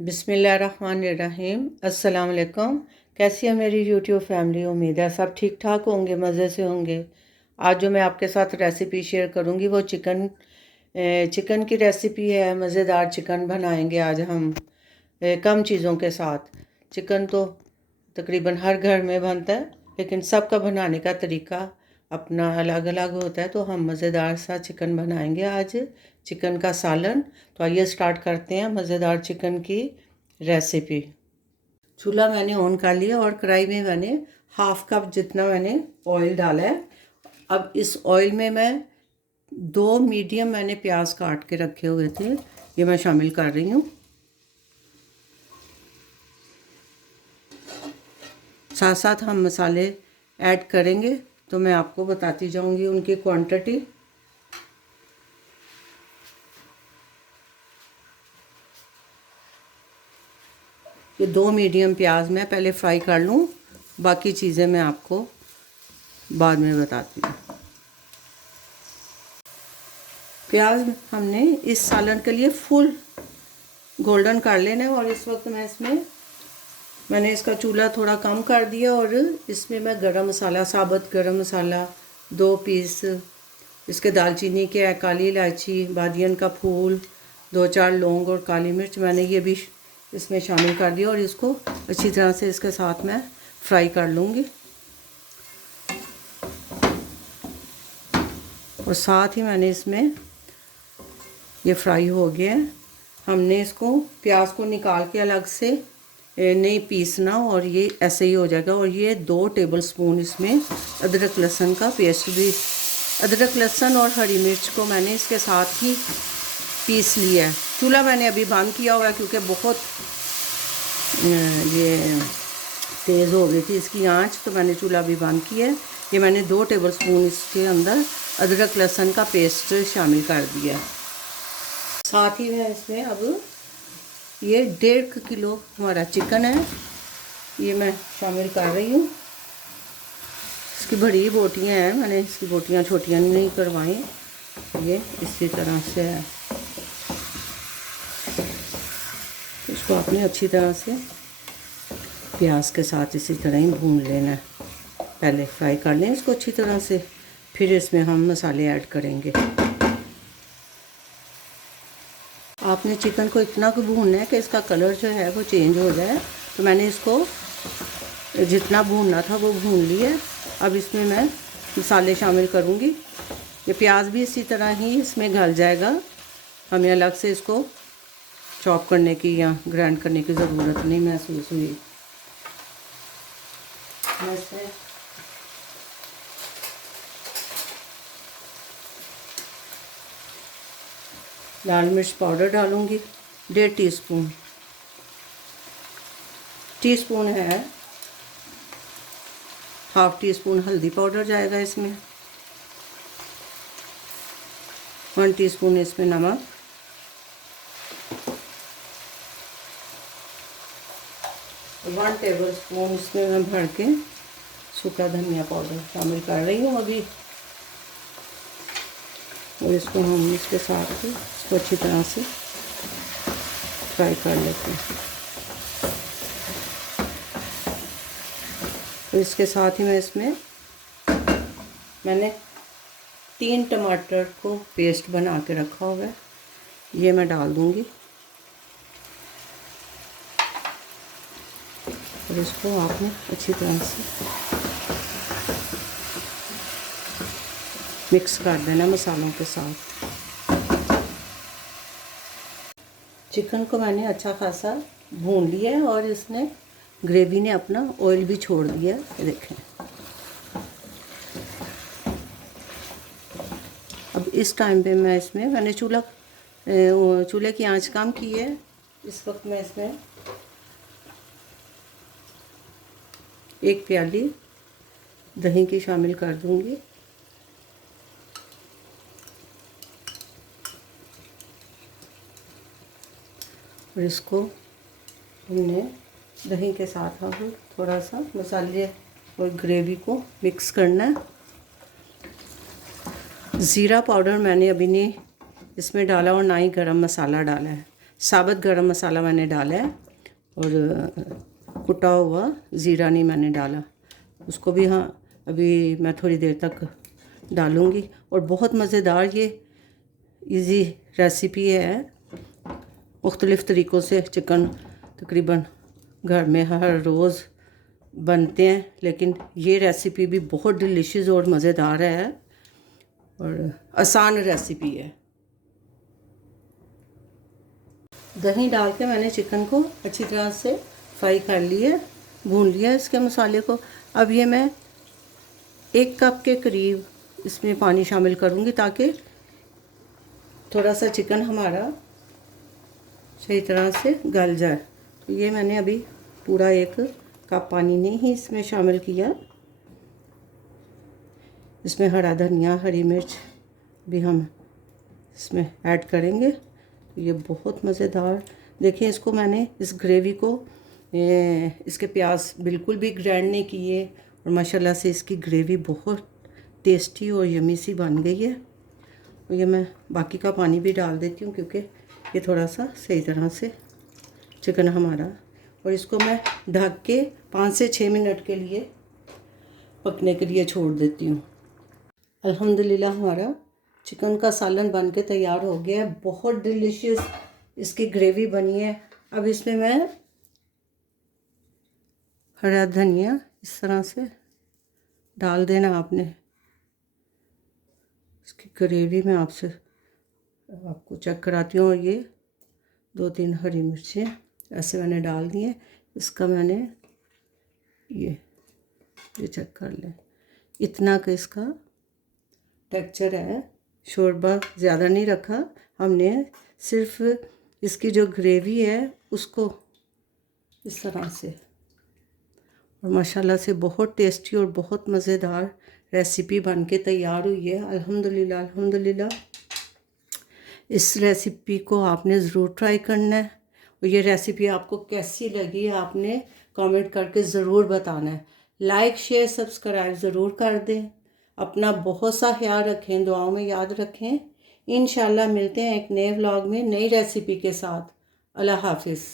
बिस्मिल्लाहिर्रहमानिर्रहीम। अस्सलाम वालेकुम। कैसी है मेरी यूट्यूब फैमिली? उम्मीद है सब ठीक ठाक होंगे, मज़े से होंगे। आज जो मैं आपके साथ रेसिपी शेयर करूंगी वो चिकन की रेसिपी है। मज़ेदार चिकन बनाएंगे आज हम कम चीज़ों के साथ। चिकन तो तकरीबन हर घर में बनता है, लेकिन सबका बनाने का तरीका अपना अलग अलग होता है। तो हम मज़ेदार सा चिकन बनाएंगे आज, चिकन का सालन। तो आइए स्टार्ट करते हैं मज़ेदार चिकन की रेसिपी। चूल्हा मैंने ऑन कर लिया और कढ़ाई में मैंने हाफ कप जितना मैंने ऑयल डाला है। अब इस ऑयल में मैं 2 मीडियम मैंने प्याज काट के रखे हुए थे, ये मैं शामिल कर रही हूँ। साथ साथ हम मसाले ऐड करेंगे, तो मैं आपको बताती जाऊंगी उनकी क्वांटिटी। ये 2 मीडियम प्याज मैं पहले फ्राई कर लूँ, बाकी चीज़ें मैं आपको बाद में बताती हूँ। प्याज हमने इस सालन के लिए फुल गोल्डन कर लेना है। और इस वक्त मैंने इसका चूल्हा थोड़ा कम कर दिया और इसमें मैं गरम मसाला, साबुत गरम मसाला 2 पीस, इसके दालचीनी के, काली इलायची, बादियन का फूल, 2-4 लौंग और काली मिर्च मैंने ये भी इसमें शामिल कर दिया। और इसको अच्छी तरह से इसके साथ मैं फ्राई कर लूँगी। और साथ ही मैंने इसमें ये फ्राई हो गया है। हमने इसको प्याज को निकाल के अलग से नहीं पीसना, और ये ऐसे ही हो जाएगा। और ये 2 टेबलस्पून इसमें अदरक लहसुन का पेस्ट भी, अदरक लहसुन और हरी मिर्च को मैंने इसके साथ ही पीस लिया है। चूल्हा मैंने अभी बंद किया हुआ है क्योंकि बहुत ये तेज़ हो गई थी इसकी आंच, तो मैंने चूल्हा भी बंद किया है। ये मैंने 2 टेबलस्पून इसके अंदर अदरक लहसुन का पेस्ट शामिल कर दिया। साथ ही मैं इसमें अब ये 1.5 किलो हमारा चिकन है, ये मैं शामिल कर रही हूँ। इसकी बड़ी बोटियाँ हैं, मैंने इसकी बोटियाँ छोटियाँ नहीं करवाई, ये इसी तरह से है। इसको आपने अच्छी तरह से प्याज के साथ इसी तरह ही भून लेना है। पहले फ्राई कर लें इसको अच्छी तरह से, फिर इसमें हम मसाले ऐड करेंगे। आपने चिकन को इतना को भूनना है कि इसका कलर जो है वो चेंज हो जाए। तो मैंने इसको जितना भूनना था वो भून लिया। अब इसमें मैं मसाले शामिल करूँगी। ये प्याज भी इसी तरह ही इसमें गल जाएगा, हमें अलग से इसको चॉप करने की या ग्राइंड करने की ज़रूरत नहीं महसूस हुई। मैं इसमें लाल मिर्च पाउडर डालूँगी 1.5 टीस्पून। टीस्पून है, हाफ टी स्पून हल्दी पाउडर जाएगा इसमें। 1 टीस्पून इसमें नमक, 1 टेबलस्पून इसमें मैं भर के सूखा धनिया पाउडर शामिल कर रही हूँ अभी। और इसको हम इसके साथ इसको अच्छी तरह से फ्राई कर लेते हैं। तो इसके साथ ही मैंने 3 टमाटर को पेस्ट बना के रखा हुआ है, ये मैं डाल दूँगी। और इसको आपने अच्छी तरह से मिक्स कर देना मसालों के साथ। चिकन को मैंने अच्छा खासा भून लिया है और इसने ग्रेवी ने अपना ऑयल भी छोड़ दिया, ये देखें। अब इस टाइम पे मैंने चूल्हे की आंच कम की है। इस वक्त मैं इसमें 1 प्याली दही की शामिल कर दूंगी। और इसको हमने दही के साथ अब थोड़ा सा मसाले और ग्रेवी को मिक्स करना है। ज़ीरा पाउडर मैंने अभी नहीं इसमें डाला और ना ही गरम मसाला डाला है। साबुत गरम मसाला मैंने डाला है और कुटा हुआ ज़ीरा नहीं मैंने डाला, उसको भी हाँ अभी मैं थोड़ी देर तक डालूँगी। और बहुत मज़ेदार ये इजी रेसिपी है। मुख्तलिफ़ तरीक़ों से चिकन तकरीबन घर में हर रोज़ बनते हैं, लेकिन ये रेसिपी भी बहुत डिलीशियस और मज़ेदार है और आसान रेसिपी है। दही डाल के मैंने चिकन को अच्छी तरह से फ्राई कर लिया, भून लिया इसके मसाले को। अब ये मैं 1 कप के करीब इसमें पानी शामिल करूँगी ताकि थोड़ा सा चिकन हमारा सही तरह से गल जाए। तो ये मैंने अभी पूरा 1 कप पानी नहीं ही इसमें शामिल किया। इसमें हरा धनिया, हरी मिर्च भी हम इसमें ऐड करेंगे। तो ये बहुत मज़ेदार, देखिए इसको मैंने इस ग्रेवी को इसके प्याज बिल्कुल भी ग्राइंड नहीं किए और माशाल्लाह से इसकी ग्रेवी बहुत टेस्टी और यमी सी बन गई है। तो ये मैं बाकी का पानी भी डाल देती हूँ क्योंकि ये थोड़ा सा सही तरह से चिकन हमारा, और इसको मैं ढक के 5 से 6 मिनट के लिए पकने के लिए छोड़ देती हूँ। अल्हम्दुलिल्लाह हमारा चिकन का सालन बन के तैयार हो गया है। बहुत डिलीशियस इसकी ग्रेवी बनी है। अब इसमें मैं हरा धनिया इस तरह से डाल देना आपने। इसकी ग्रेवी में आपको चेक कराती हूँ। और ये 2-3 हरी मिर्चें ऐसे मैंने डाल दी हैं। इसका मैंने ये चेक कर लें, इतना का इसका टेक्सचर है। शोरबा ज़्यादा नहीं रखा हमने, सिर्फ इसकी जो ग्रेवी है उसको इस तरह से। और माशाल्लाह से बहुत टेस्टी और बहुत मज़ेदार रेसिपी बन के तैयार हुई है। अल्हम्दुलिल्लाह अल्हम्दुलिल्लाह। इस रेसिपी को आपने ज़रूर ट्राई करना है। और ये रेसिपी आपको कैसी लगी आपने कमेंट करके ज़रूर बताना है। लाइक शेयर सब्सक्राइब ज़रूर कर दें। अपना बहुत सा ख्याल रखें, दुआओं में याद रखें। इंशाल्लाह मिलते हैं एक नए व्लॉग में नई रेसिपी के साथ। अल्लाह हाफिज़।